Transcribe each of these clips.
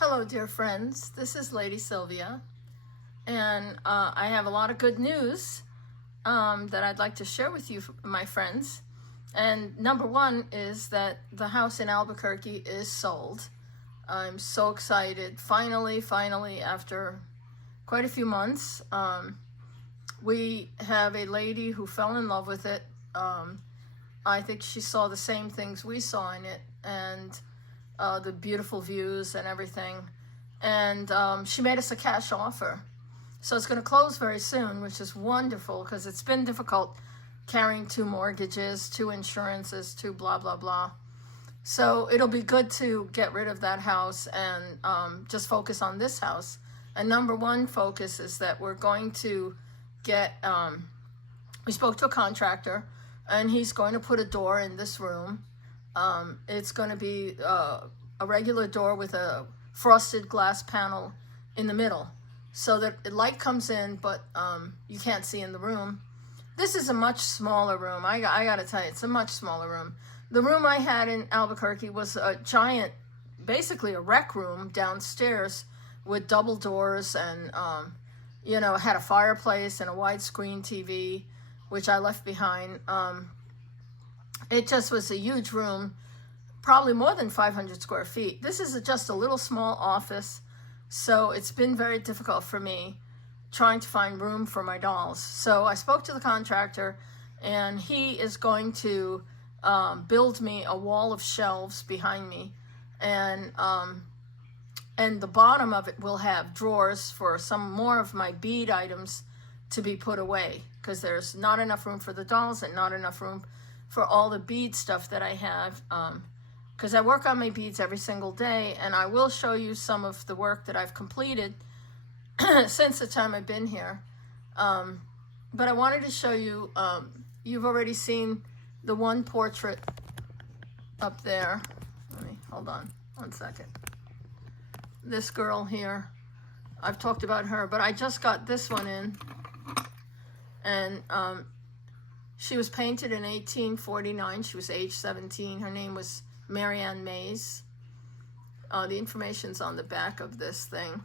Hello, dear friends. This is Lady Sylvia, and I have a lot of good news that I'd like to share with you, my friends. And number one is that the house in Albuquerque is sold. I'm so excited. Finally, after quite a few months, we have a lady who fell in love with it. I think she saw the same things we saw in it, and the beautiful views and everything. And she made us a cash offer. So it's going to close very soon, which is wonderful because it's been difficult carrying 2 mortgages, 2 insurances, 2 blah, blah, blah. So it'll be good to get rid of that house and just focus on this house. And number one focus is that we're going to get, we spoke to a contractor, and he's going to put a door in this room. It's going to be a regular door with a frosted glass panel in the middle so that the light comes in, but you can't see in the room. This is a much smaller room. I got to tell you, it's a much smaller room. The room I had in Albuquerque was a giant, basically a rec room downstairs with double doors and, you know, had a fireplace and a widescreen TV, which I left behind. It just was a huge room, probably more than 500 square feet. This is just a little small office, so it's been very difficult for me trying to find room for my dolls. So I spoke to the contractor, and he is going to build me a wall of shelves behind me, and the bottom of it will have drawers for some more of my bead items to be put away, because there's not enough room for the dolls and not enough room for all the bead stuff that I have, because I work on my beads every single day, and I will show you some of the work that I've completed since the time I've been here. But I wanted to show you, you've already seen the one portrait up there. Hold on one second. This girl here, I've talked about her, but I just got this one in, and she was painted in 1849. She was age 17. Her name was Marianne Mays. The information's on the back of this thing.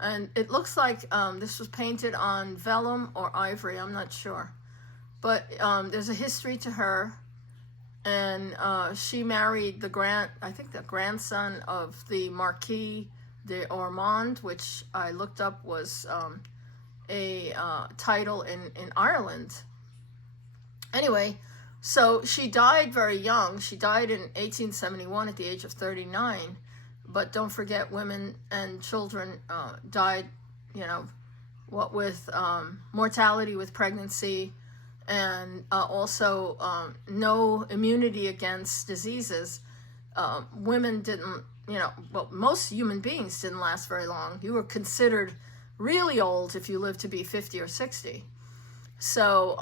And it looks like this was painted on vellum or ivory, I'm not sure. But there's a history to her. And she married the grandson of the Marquis de Ormond, which I looked up was a title in Ireland. Anyway, so she died very young. She died in 1871 at the age of 39. But don't forget, women and children died, you know, what with mortality with pregnancy, and also no immunity against diseases. Women didn't, you know, well, most human beings didn't last very long. You were considered really old if you lived to be 50 or 60. So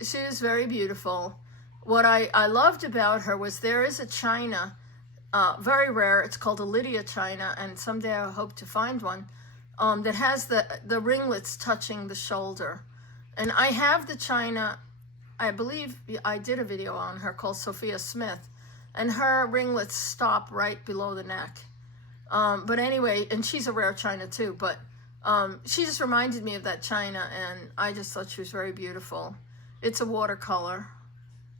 she was very beautiful. What I loved about her was there is a china, very rare. It's called a Lydia china, and someday I hope to find one, that has the ringlets touching the shoulder. And I have the china, I believe I did a video on her called Sophia Smith, and her ringlets stop right below the neck. But anyway, and she's a rare china too, but she just reminded me of that china, and I just thought she was very beautiful. It's a watercolor.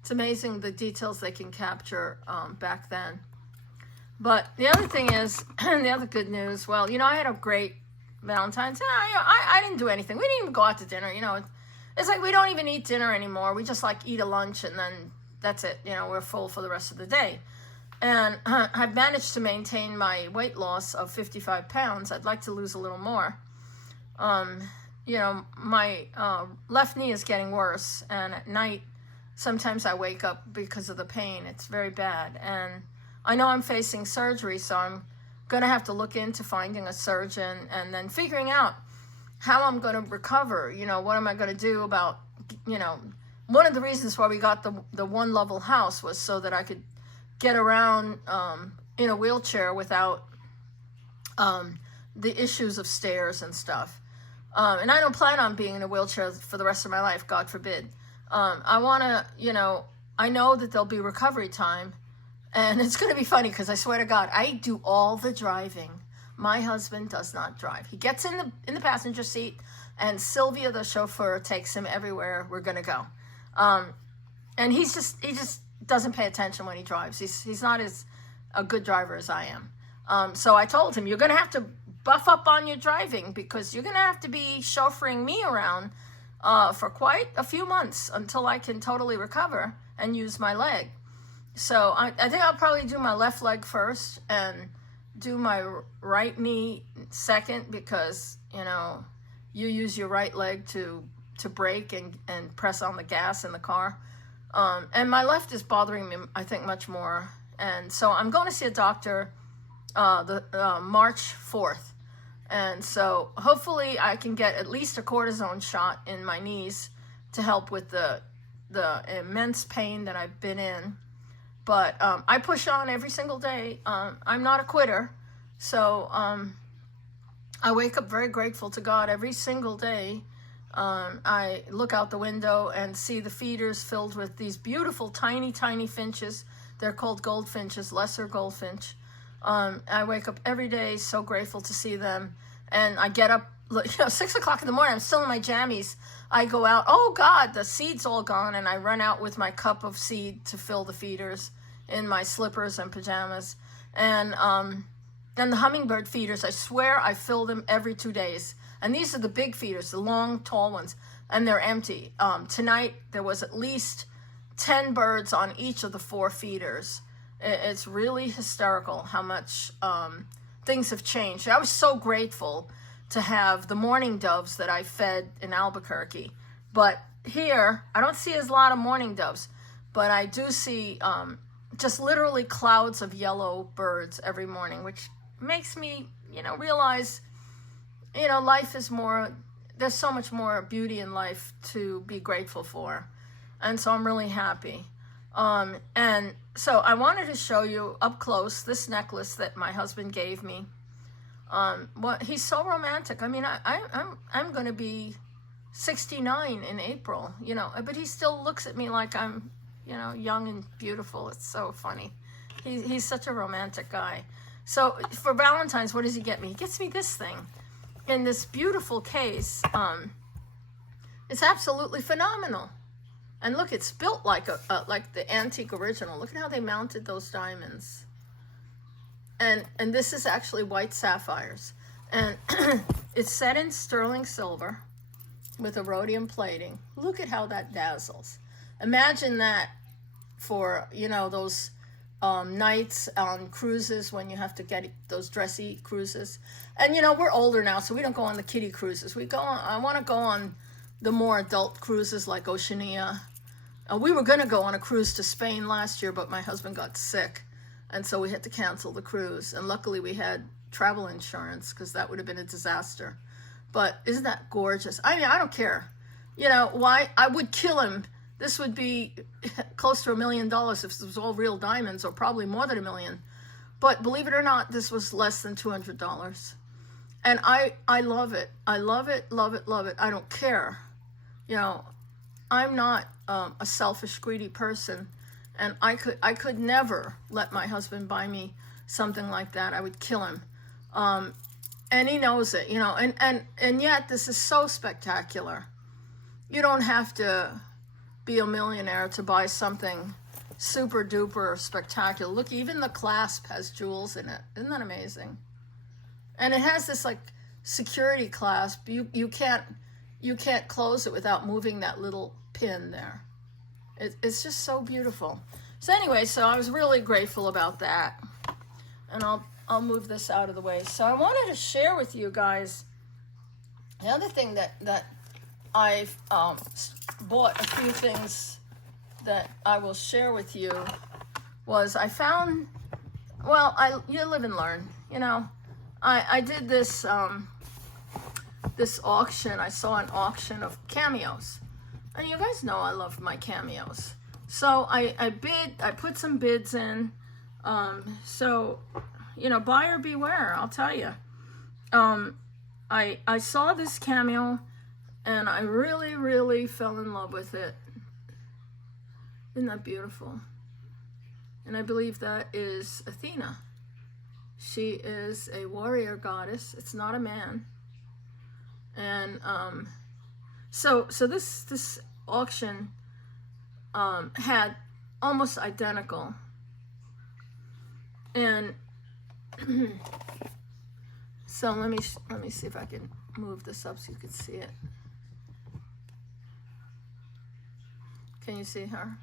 It's amazing the details they can capture back then. But the other thing is, the other good news, well, you know, I had a great Valentine's. I didn't do anything. We didn't even go out to dinner, you know. It's like we don't even eat dinner anymore. We just like eat a lunch, and then that's it. You know, we're full for the rest of the day. And I've managed to maintain my weight loss of 55 pounds. I'd like to lose a little more. You know, my left knee is getting worse, and at night sometimes I wake up because of the pain. It's very bad, and I know I'm facing surgery, so I'm gonna have to look into finding a surgeon and then figuring out how I'm gonna recover. You know, what am I gonna do about, you know, one of the reasons why we got the one level house was so that I could get around in a wheelchair without the issues of stairs and stuff. And I don't plan on being in a wheelchair for the rest of my life, God forbid. I want to, you know, I know that there'll be recovery time, And it's going to be funny because I swear to God, I do all the driving. My husband does not drive. He gets in the passenger seat, and Sylvia, the chauffeur, takes him everywhere we're going to go. And he just doesn't pay attention when he drives. He's not as a good driver as I am. So I told him, you're going to have to buff up on your driving because you're going to have to be chauffeuring me around for quite a few months until I can totally recover and use my leg. So I think I'll probably do my left leg first and do my right knee second because, you know, you use your right leg to brake and press on the gas in the car. And my left is bothering me, I think, much more. And so I'm going to see a doctor March 4th. And so hopefully I can get at least a cortisone shot in my knees to help with the immense pain that I've been in. But I push on every single day. I'm not a quitter. So I wake up very grateful to God every single day. I look out the window and see the feeders filled with these beautiful tiny, tiny finches. They're called goldfinches, lesser goldfinch. I wake up every day so grateful to see them. And I get up, 6 o'clock in the morning, I'm still in my jammies. I go out, oh God, the seed's all gone. And I run out with my cup of seed to fill the feeders in my slippers and pajamas. And the hummingbird feeders, I swear I fill them every 2 days. And these are the big feeders, the long, tall ones, and they're empty. Tonight, there was at least 10 birds on each of the 4 feeders. It's really hysterical how much things have changed. I was so grateful to have the mourning doves that I fed in Albuquerque. But here, I don't see as a lot of mourning doves, but I do see just literally clouds of yellow birds every morning, which makes me, realize, life is more, there's so much more beauty in life to be grateful for. And so I'm really happy. And so I wanted to show you up close this necklace that my husband gave me. He's so romantic. I mean, I'm going to be 69 in April, but he still looks at me like I'm, young and beautiful. It's so funny. He's such a romantic guy. So for Valentine's, what does he get me? He gets me this thing in this beautiful case. It's absolutely phenomenal. And look, it's built like the antique original. Look at how they mounted those diamonds. And this is actually white sapphires. And it's set in sterling silver with a rhodium plating. Look at how that dazzles. Imagine that for, those nights on cruises when you have to get those dressy cruises. And, we're older now, so we don't go on the kiddie cruises. I want to go on the more adult cruises like Oceania. We were going to go on a cruise to Spain last year, but my husband got sick, and so we had to cancel the cruise. And luckily we had travel insurance because that would have been a disaster. But isn't that gorgeous? I mean, I don't care. Why? I would kill him. This would be close to $1 million if this was all real diamonds, or probably more than $1 million. But believe it or not, this was less than $200. And I love it. I love it, love it, love it. I don't care. I'm not a selfish, greedy person, and I could never let my husband buy me something like that. I would kill him, and he knows it, and yet this is so spectacular. You don't have to be a millionaire to buy something super duper spectacular. Look, even the clasp has jewels in it. Isn't that amazing? And it has this like security clasp. You can't close it without moving that little pin there. It's just so beautiful. So anyway, so I was really grateful about that. And I'll move this out of the way. So I wanted to share with you guys the other thing that I've bought a few things that I will share with you was I found, you live and learn, I did this this auction. I saw an auction of cameos, and you guys know I love my cameos. So I put some bids in. So buyer beware, I'll tell you. I saw this cameo, and I really, really fell in love with it. Isn't that beautiful? And I believe that is Athena. She is a warrior goddess. It's not a man. And so this auction had almost identical. And so let me see if I can move this up so you can see it. Can you see her?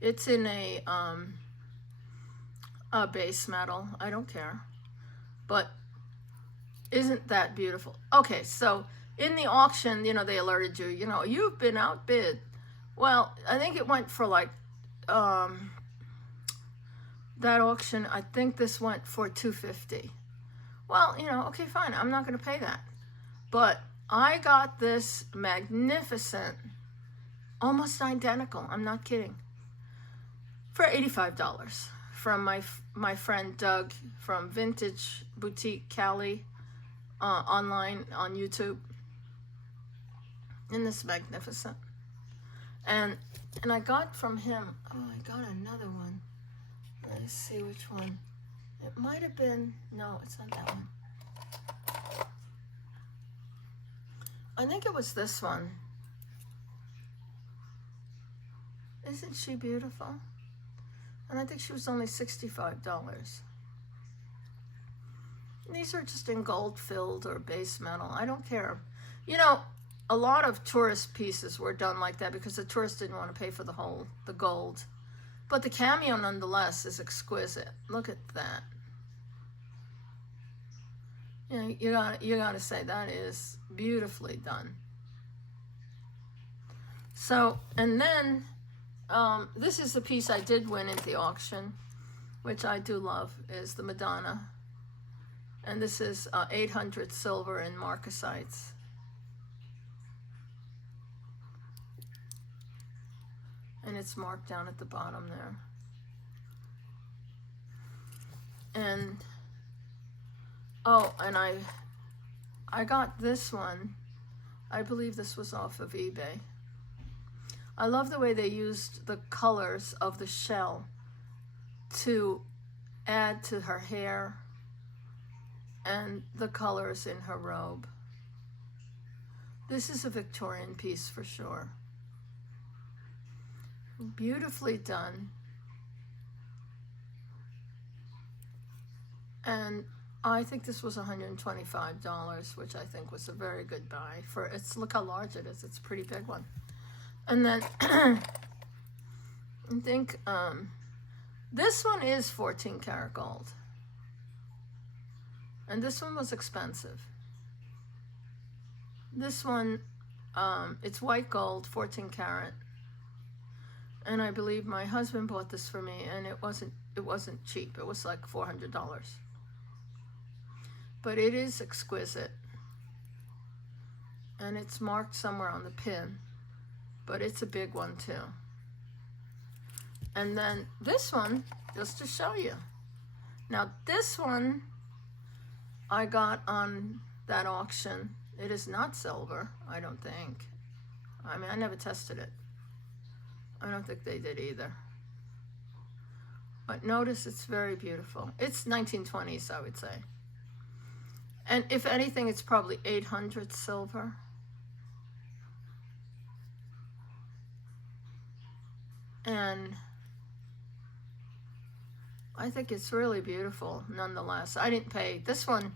It's in a base metal. I don't care. But isn't that beautiful? Okay, so in the auction, you know, they alerted you, you know, you've been outbid. Well, I think it went for like, that auction, I think this went for $250. Well, you know, okay, fine. I'm not going to pay that. But I got this magnificent, almost identical, I'm not kidding, for $85 from my friend Doug from Vintage Boutique Cali, online on YouTube. Isn't this magnificent? And I got from him, oh, I got another one. Let's see which one. It might have been, no, it's not that one. I think it was this one. Isn't she beautiful? And I think she was only $65. These are just in gold filled or base metal. I don't care. You know, a lot of tourist pieces were done like that because the tourists didn't want to pay for the gold. But the Cameo nonetheless is exquisite. Look at that. You know, you gotta say that is beautifully done. So, and then this is the piece I did win at the auction, which I do love, is the Madonna. And this is 800 silver in marcasites. And it's marked down at the bottom there. And, oh, and I got this one. I believe this was off of eBay. I love the way they used the colors of the shell to add to her hair and the colors in her robe. This is a Victorian piece for sure. Beautifully done. And I think this was $125, which I think was a very good buy for it's, look how large it is. It's a pretty big one. And then I think this one is 14 karat gold. And this one was expensive. This one, it's white gold, 14 karat. And I believe my husband bought this for me, and it wasn't cheap. It was like $400. But it is exquisite. And it's marked somewhere on the pin. But it's a big one too. And then this one, just to show you. Now this one I got on that auction. It is not silver, I don't think. I mean, I never tested it. I don't think they did either. But notice it's very beautiful. It's 1920s, I would say. And if anything, it's probably 800 silver. And I think it's really beautiful nonetheless. I didn't pay this one,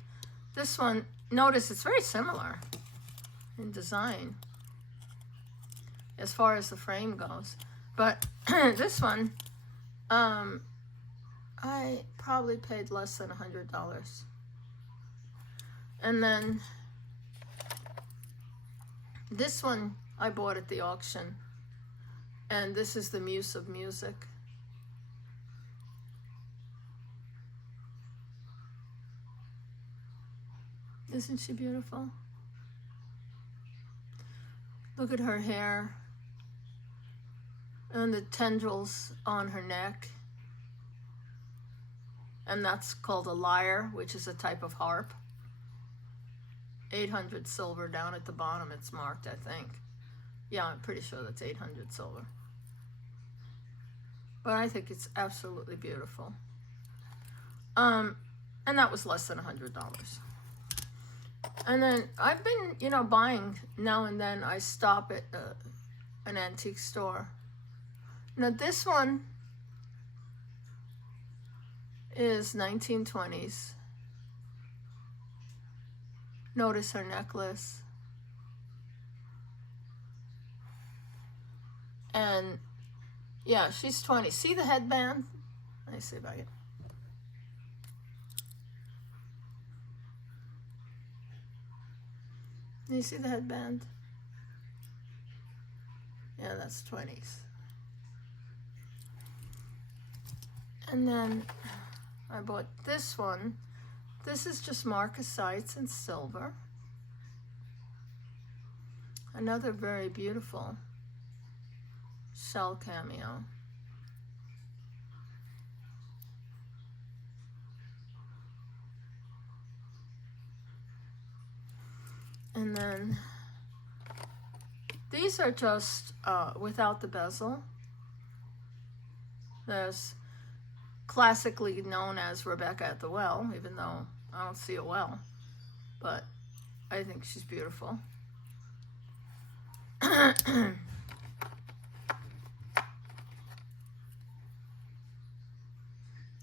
notice it's very similar in design as far as the frame goes. But this one, I probably paid less than $100. And then this one I bought at the auction. And this is the Muse of Music. Isn't she beautiful? Look at her hair. And the tendrils on her neck. And that's called a lyre, which is a type of harp. 800 silver down at the bottom. It's marked, I think. Yeah, I'm pretty sure that's 800 silver. But I think it's absolutely beautiful. And that was less than $100. And then I've been, you know, buying now and then. I stop at an antique store. Now this one is 1920s. Notice her necklace. And yeah, she's 20. See the headband? Let me see if I can. You see the headband? Yeah, that's 20s. And then I bought this one. This is just marcasites in silver. Another very beautiful shell cameo. And then these are just without the bezel. There's classically known as Rebecca at the Well, even though I don't see a well, but I think she's beautiful.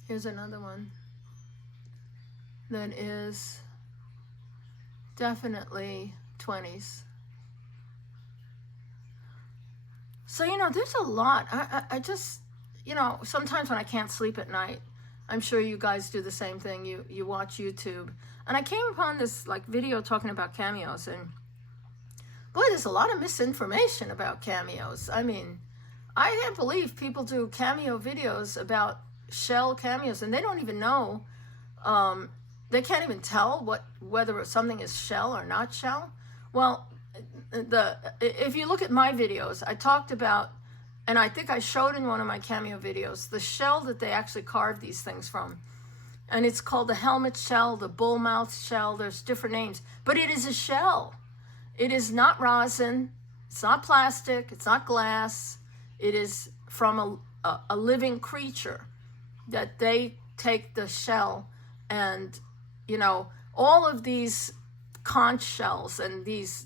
Here's another one that is definitely 20s. So, you know, there's a lot. I just, you know, sometimes when I can't sleep at night, I'm sure you guys do the same thing. You watch YouTube. And I came upon this like video talking about cameos, and boy, there's a lot of misinformation about cameos. I mean, I can't believe people do cameo videos about shell cameos, and they don't even know, they can't even tell whether something is shell or not shell. Well, if you look at my videos, I talked about, and I think I showed in one of my cameo videos, the shell that they actually carved these things from. And it's called the helmet shell, the bull mouth shell. There's different names, but it is a shell. It is not rosin. It's not plastic. It's not glass. It is from a living creature that they take the shell, and, you know, all of these conch shells and these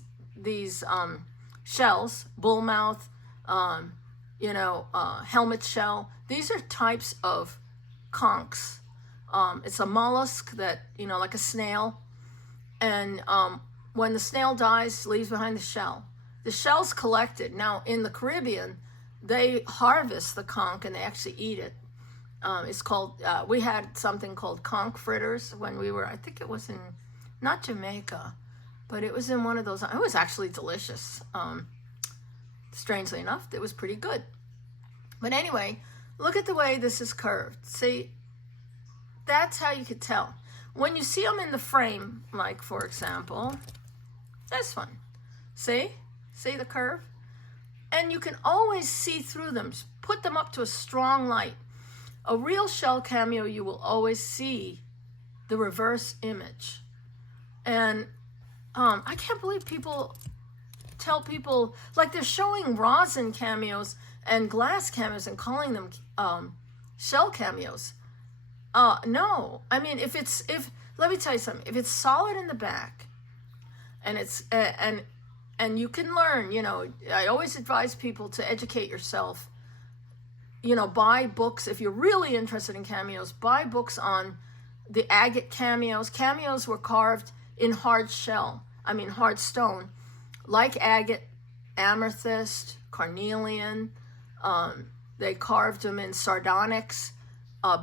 shells, bull mouth, you know, helmet shell. These are types of conchs. It's a mollusk that, you know, like a snail. And when the snail dies, leaves behind the shell. The shell's collected. Now, in the Caribbean, they harvest the conch and they actually eat it. It's called, we had something called conch fritters when we were, I think it was in, not Jamaica, but it was in one of those. It was actually delicious. Strangely enough, it was pretty good. But anyway, look at the way this is curved. See, that's how you could tell. When you see them in the frame, like for example, this one, see the curve? And you can always see through them. Put them up to a strong light. A real shell cameo, you will always see the reverse image. And I can't believe people tell people, like they're showing rosin cameos and glass cameos and calling them shell cameos. No, I mean, let me tell you something. If it's solid in the back, and it's and you can learn, you know, I always advise people to educate yourself. You know, buy books if you're really interested in cameos. Buy books on the agate cameos. Cameos were carved in hard stone, like agate, amethyst, carnelian. They carved them in sardonyx,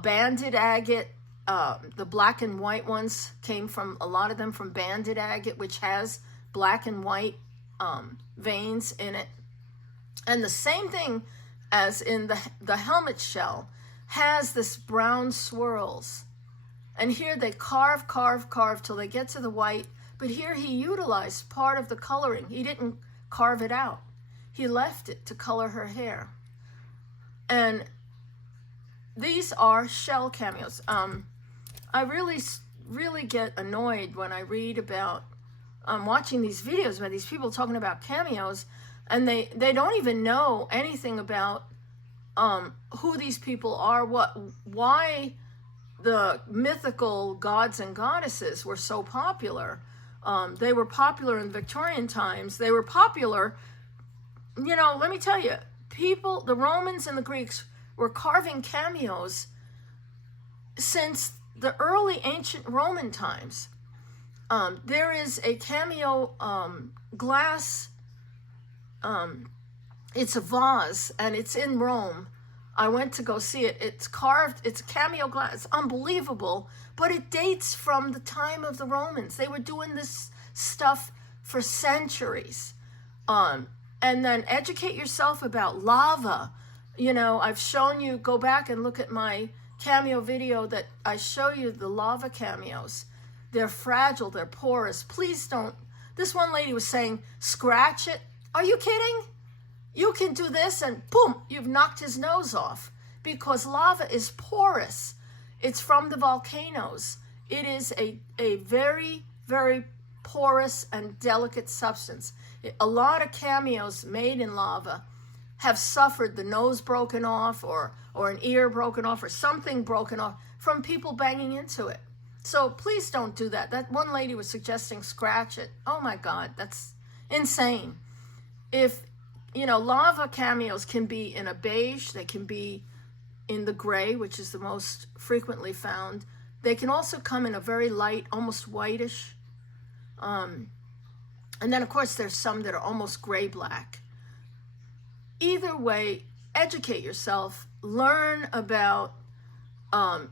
banded agate. The black and white ones came from, a lot of them from banded agate, which has black and white veins in it. And the same thing as in the helmet shell has this brown swirls. And here they carve till they get to the white. But here he utilized part of the coloring. He didn't carve it out. He left it to color her hair. And these are shell cameos. I really get annoyed when I read about watching these videos about these people talking about cameos, and they don't even know anything about who these people are, why the mythical gods and goddesses were so popular. They were popular in Victorian times. They were popular, let me tell you, the Romans and the Greeks were carving cameos since the early ancient Roman times. There is a cameo glass, it's a vase, and it's in Rome. I went to go see it. It's carved, it's cameo glass, it's unbelievable, but it dates from the time of the Romans. They were doing this stuff for centuries. And then educate yourself about lava. I've shown you, go back and look at my cameo video that I show you the lava cameos. They're fragile, they're porous. Please don't. This one lady was saying, scratch it. Are you kidding? You can do this and boom, you've knocked his nose off, because lava is porous. It's from the volcanoes. It is a very, very porous and delicate substance. A lot of cameos made in lava have suffered the nose broken off or an ear broken off or something broken off from people banging into it. So please don't do that. That one lady was suggesting scratch it. Oh my God, that's insane. If, lava cameos can be in a beige, they can be in the gray, which is the most frequently found. They can also come in a very light, almost whitish. And then of course there's some that are almost gray-black. Either way, educate yourself, learn about,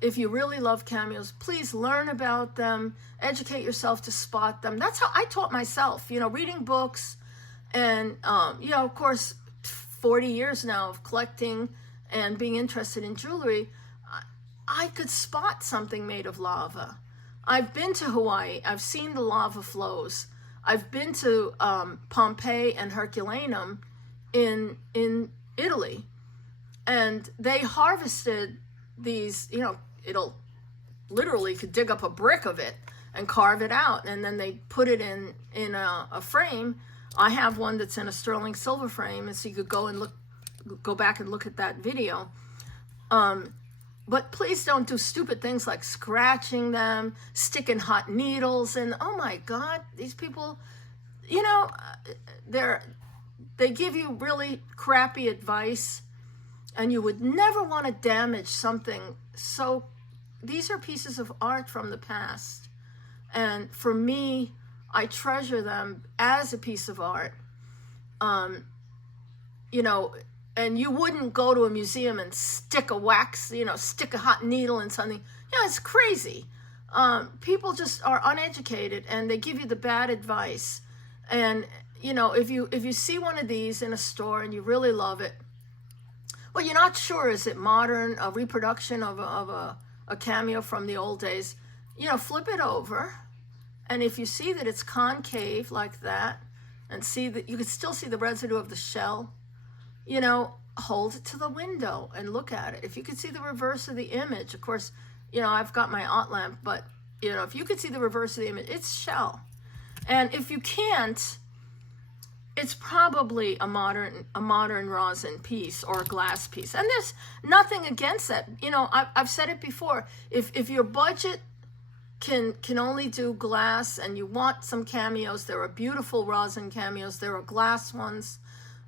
if you really love cameos, please learn about them, educate yourself to spot them. That's how I taught myself, reading books and, of course, 40 years now of collecting and being interested in jewelry, I could spot something made of lava. I've been to Hawaii, I've seen the lava flows. I've been to Pompeii and Herculaneum in Italy, and they harvested these, it'll literally could dig up a brick of it and carve it out, and then they put it in a frame. I have one that's in a sterling silver frame, and so you could go back and look at that video. But please don't do stupid things like scratching them, sticking hot needles, and oh my God, these people, they give you really crappy advice, and you would never want to damage something. So these are pieces of art from the past, and for me, I treasure them as a piece of art. And you wouldn't go to a museum and stick a wax, stick a hot needle in something. It's crazy. People just are uneducated, and they give you the bad advice. And, if you see one of these in a store and you really love it, well, you're not sure, is it modern, a reproduction of a cameo from the old days, flip it over. And if you see that it's concave like that, and see that you can still see the residue of the shell, hold it to the window and look at it. If you could see the reverse of the image, of course, I've got my aunt lamp, but, if you could see the reverse of the image, it's shell. And if you can't, it's probably a modern rosin piece or a glass piece. And there's nothing against that. I've said it before. If your budget can only do glass and you want some cameos, there are beautiful rosin cameos. There are glass ones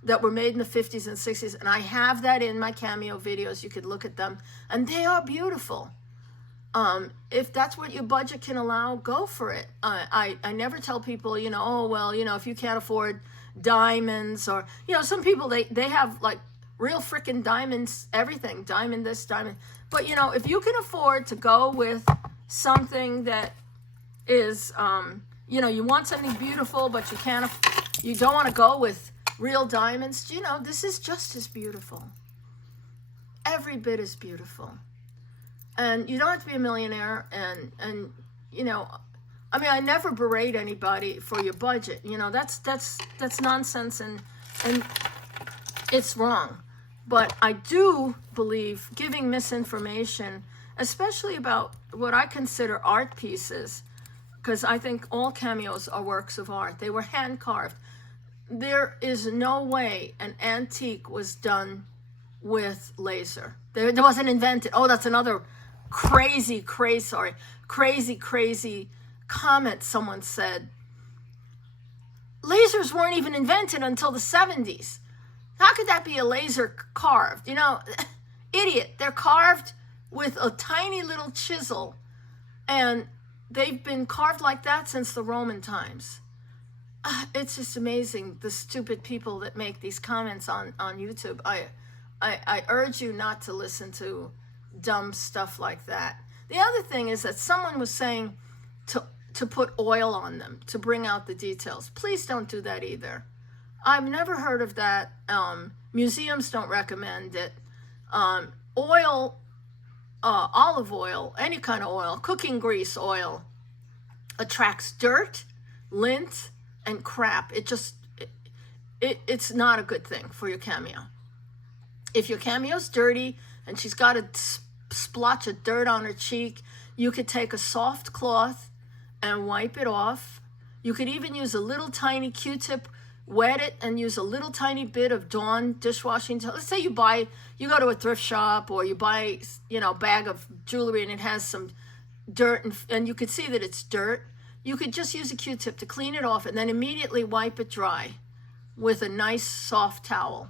that were made in the 50s and 60s, and I have that in my cameo videos. You could look at them, and they are beautiful. If that's what your budget can allow, go for it. I never tell people, if you can't afford diamonds, or, some people, they have like real freaking diamonds, everything, diamond this, diamond. But, if you can afford to go with something that is, you want something beautiful, but you don't want to go with real diamonds, this is just as beautiful. Every bit as beautiful. And you don't have to be a millionaire, and I never berate anybody for your budget. That's nonsense, and it's wrong. But I do believe giving misinformation, especially about what I consider art pieces, because I think all cameos are works of art. They were hand carved. There is no way an antique was done with laser. There wasn't invented. Oh, that's another crazy comment someone said. Lasers weren't even invented until the 70s. How could that be a laser carved? You know, idiot. They're carved with a tiny little chisel, and they've been carved like that since the Roman times. It's just amazing, the stupid people that make these comments on YouTube. I urge you not to listen to dumb stuff like that. The other thing is that someone was saying to put oil on them to bring out the details. Please don't do that either. I've never heard of that. Museums don't recommend it. Oil, olive oil, any kind of oil, cooking grease oil, attracts dirt, lint, and crap. It's not a good thing for your cameo. If your cameo's dirty and she's got a splotch of dirt on her cheek, you could take a soft cloth and wipe it off. You could even use a little tiny Q-tip, wet it, and use a little tiny bit of Dawn dishwashing. Let's say you go to a thrift shop, or you buy, a bag of jewelry and it has some dirt, and you could see that it's dirt. You could just use a Q-tip to clean it off and then immediately wipe it dry with a nice soft towel.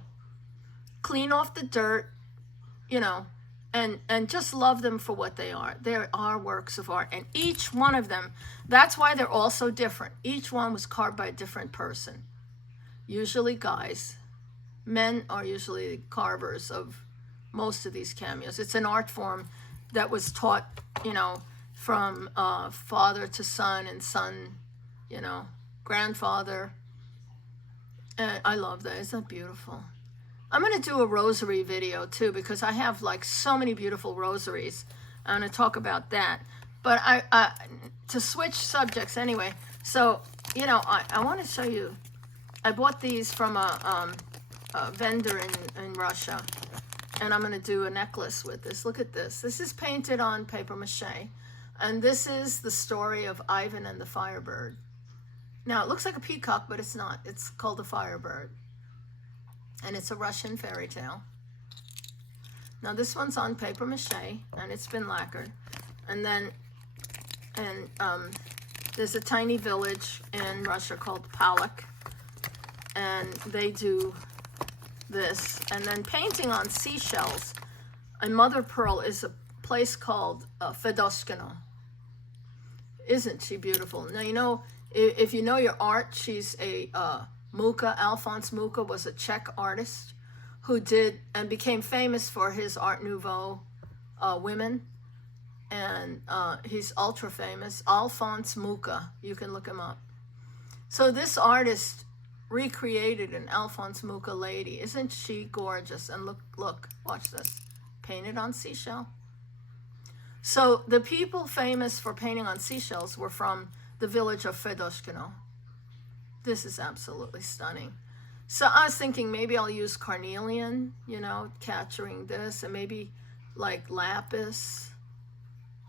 Clean off the dirt, and just love them for what they are. They are works of art. And each one of them, that's why they're all so different. Each one was carved by a different person. Usually guys. Men are usually carvers of most of these cameos. It's an art form that was taught, from father to son, and son, grandfather. I love that. Isn't that beautiful? I'm going to do a rosary video too, because I have like so many beautiful rosaries. I'm going to talk about that. But to switch subjects anyway, so, I want to show you, I bought these from a vendor in Russia, and I'm going to do a necklace with this. Look at this. This is painted on paper mache, and this is the story of Ivan and the Firebird. Now, it looks like a peacock, but it's not. It's called the Firebird. And it's a Russian fairy tale. Now this one's on paper mache, and it's been lacquered. And then, there's a tiny village in Russia called Palak, and they do this. And then painting on seashells, and mother pearl is a place called Fedoskino. Isn't she beautiful? Now, if you know your art, she's a Mucha. Alphonse Mucha was a Czech artist who did and became famous for his Art Nouveau women, and he's ultra famous. Alphonse Mucha, you can look him up. So this artist recreated an Alphonse Mucha lady. Isn't she gorgeous? And look, watch this, painted on seashell. So the people famous for painting on seashells were from the village of Fedoskino. This is absolutely stunning. So I was thinking maybe I'll use carnelian, capturing this, and maybe like lapis,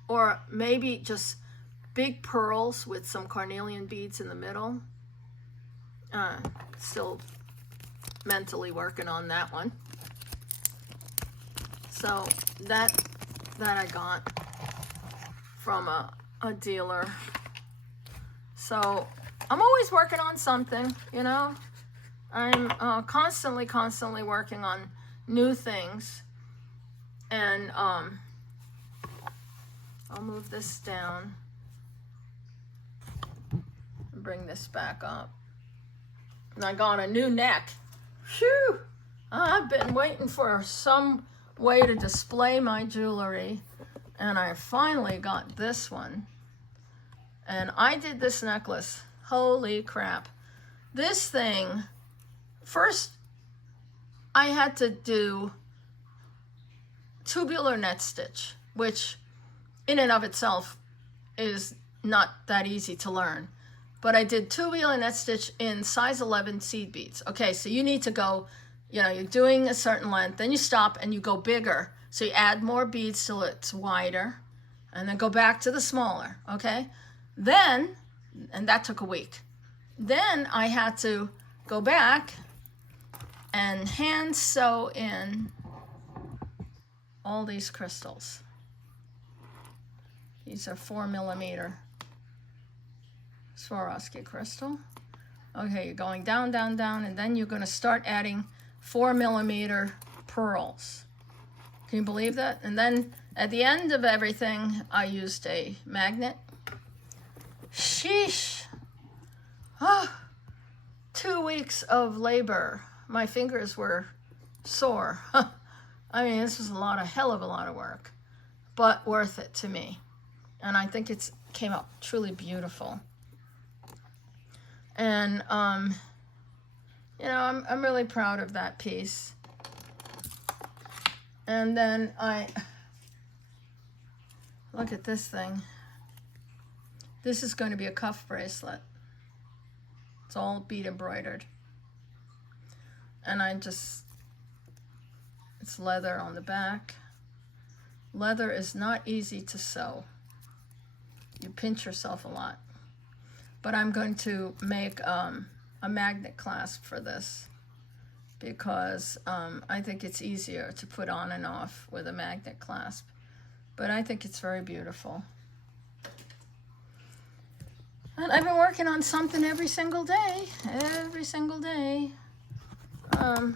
or maybe just big pearls with some carnelian beads in the middle. Still mentally working on that one. So that I got from a dealer. So I'm always working on something, I'm constantly working on new things. And I'll move this down and bring this back up. And I got a new neck. Phew! I've been waiting for some way to display my jewelry, and I finally got this one. And I did this necklace. Holy crap. This thing, first I had to do tubular net stitch, which in and of itself is not that easy to learn. But I did tubular net stitch in size 11 seed beads. Okay, so you need to go, you're doing a certain length, then you stop and you go bigger. So you add more beads till it's wider, and then go back to the smaller, okay? Then, and that took a week. Then I had to go back and hand sew in all these crystals. These are 4mm Swarovski crystal. Okay, you're going down, down, down, and then you're going to start adding 4mm pearls. Can you believe that? And then at the end of everything, I used a magnet. Sheesh. Oh, 2 weeks of labor. My fingers were sore. I mean, this was a hell of a lot of work, but worth it to me. And I think it came out truly beautiful. And, you know, I'm really proud of that piece. And then look at this thing. This is going to be a cuff bracelet. It's all bead embroidered. And it's leather on the back. Leather is not easy to sew. You pinch yourself a lot. But I'm going to make a magnet clasp for this because I think it's easier to put on and off with a magnet clasp. But I think it's very beautiful. And I've been working on something every single day. Every single day. I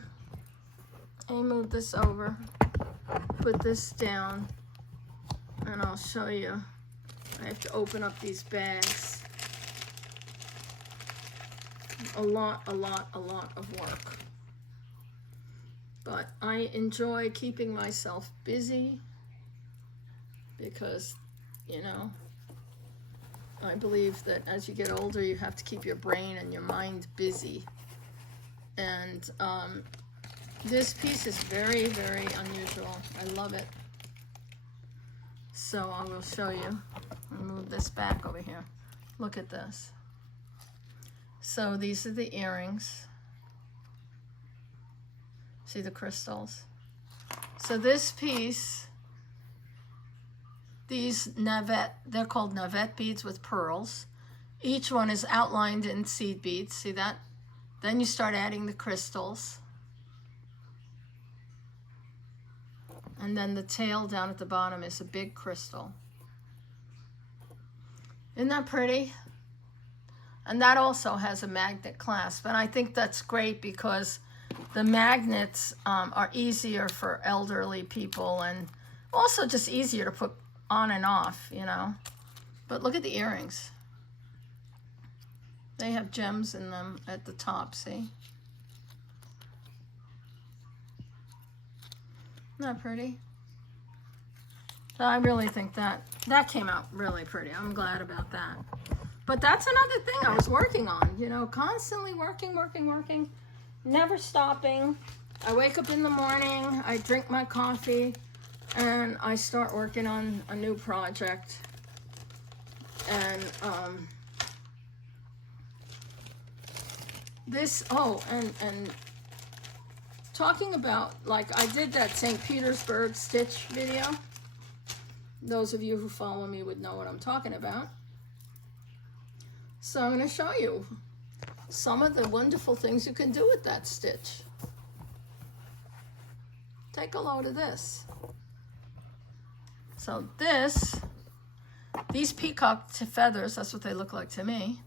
move this over, put this down, and I'll show you. I have to open up these bags. A lot of work. But I enjoy keeping myself busy because, you know, I believe that as you get older, you have to keep your brain and your mind busy. And this piece is very, very unusual. I love it. So I will show you. I'll move this back over here. Look at this. So these are the earrings. See the crystals? So this piece, these navette, they're called navette beads with pearls. Each one is outlined in seed beads. See that? Then you start adding the crystals. And then the tail down at the bottom is a big crystal. Isn't that pretty? And that also has a magnet clasp. And I think that's great because the magnets are easier for elderly people and also just easier to put on and off, you know. But look at the earrings. They have gems in them at the top, see? Isn't that pretty? So I really think that came out really pretty. I'm glad about that. But that's another thing I was working on, you know, constantly working, never stopping. I wake up in the morning, I drink my coffee, and I start working on a new project. And and talking about, like, I did that St. Petersburg stitch video. Those of you who follow me would know what I'm talking about. So I'm going to show you some of the wonderful things you can do with that stitch. Take a load of this. So these peacock feathers, that's what they look like to me,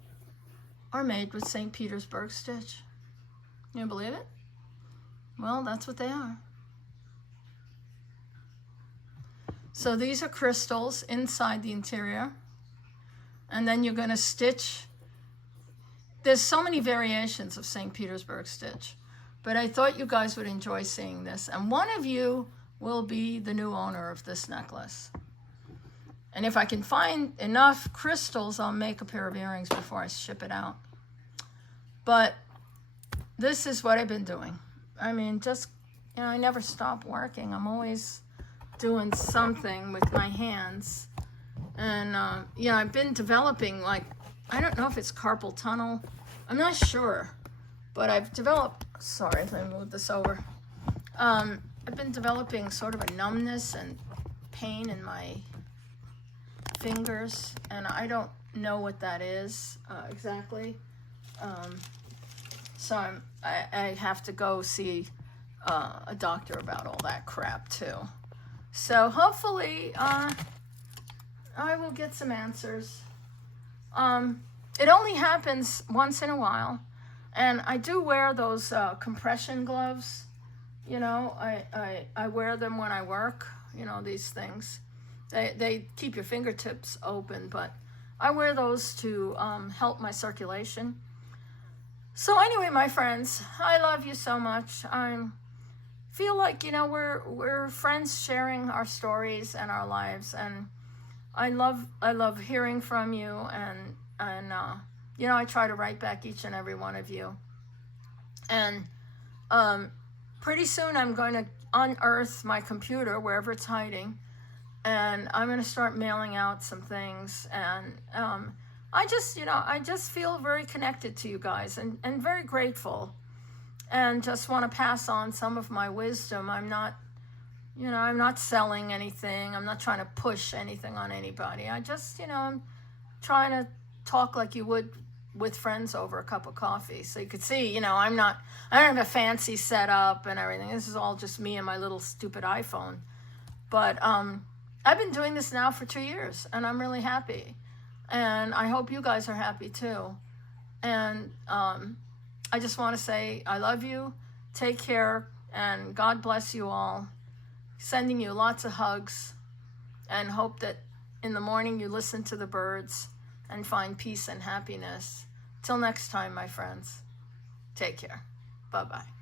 are made with St. Petersburg stitch. You believe it? Well, that's what they are. So these are crystals inside the interior. And then you're going to stitch. There's so many variations of St. Petersburg stitch, but I thought you guys would enjoy seeing this. And one of you will be the new owner of this necklace. And if I can find enough crystals, I'll make a pair of earrings before I ship it out. But this is what I've been doing. I mean, just, you know, I never stop working. I'm always doing something with my hands. And, you know, I've been developing, like, I don't know if it's carpal tunnel. I'm not sure. But I've developed, sorry, let me move this over. I've been developing sort of a numbness and pain in my fingers. And I don't know what that is exactly. So I have to go see a doctor about all that crap too. So hopefully I will get some answers. It only happens once in a while, and I do wear those compression gloves. You know, I wear them when I work. You know, these things. They keep your fingertips open, but I wear those to help my circulation. So anyway, my friends, I love you so much. I feel like, you know, we're friends sharing our stories and our lives, and I love hearing from you, and you know, I try to write back each and every one of you. And pretty soon I'm going to unearth my computer wherever it's hiding, and I'm going to start mailing out some things. And I just feel very connected to you guys, and very grateful, and just want to pass on some of my wisdom. I'm not selling anything. I'm not trying to push anything on anybody. I just, I'm trying to talk like you would with friends over a cup of coffee. So you could see, I don't have a fancy setup and everything. This is all just me and my little stupid iPhone. But I've been doing this now for 2 years, and I'm really happy. And I hope you guys are happy too. And I just want to say I love you. Take care, and God bless you all. Sending you lots of hugs, and hope that in the morning you listen to the birds and find peace and happiness. Till next time, my friends. Take care. Bye-bye.